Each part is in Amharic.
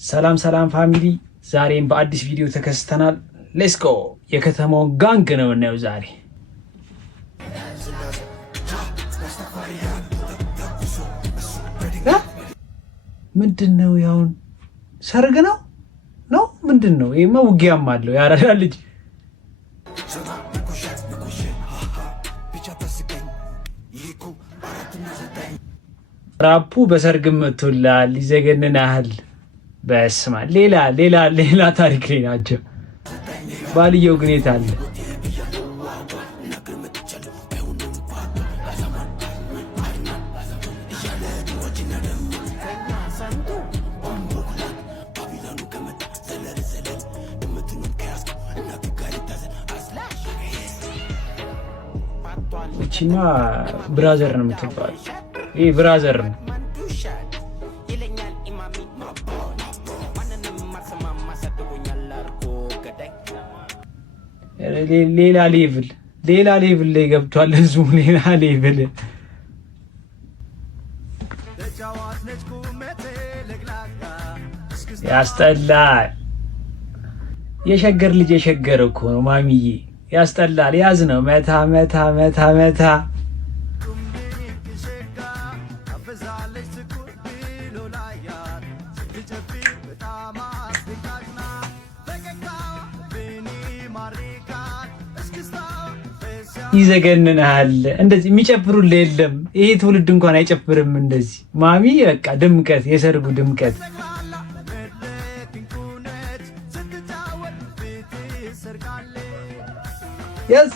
ሰላም ሰላም ፋሚሊ፣ ዛሬም በአዲስ ቪዲዮ ተከስተናል። ሌትስ ጎ። የከተማውን ጋንግ ነው እናየው ዛሬ። ምንድነው? ያውን ሰርግ ነው ነው ምንድነው? ይሄማ ውጊያም አለው። ያራዳ ልጅ ራፑ በሰርግም መጥቶላል። ይዘገንናል። በስማ ሌላ ታሪክ ላይ ናቸው። ባልየው ግን የት አለ? እቺማ ብራዘር ነው የምትባለው። ይሄ ብራዘር ነው። ሌላ ሌቭል ላይ ገብቷል ህዝቡ። ሌላ ሌቭል ያስጠላል። የሸገር ልጅ የሸገር እኮ ነው ማሚዬ። ያስጠላል። ያዝ ነው መታ መታ መታ መታ። ይዘገንናል። እንደዚህ የሚጨፍሩልህ የለም። ይሄ ትውልድ እንኳን አይጨፍርም እንደዚህ። ማሚ በቃ ድምቀት፣ የሰርጉ ድምቀት። ያዝ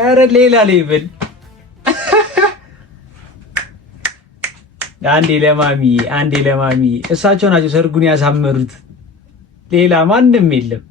ኧረ ሌላ ሌብል። አንዴ ለማሚ እሳቸው ናቸው ሰርጉን ያሳመሩት። ሌላ ማንም የለም።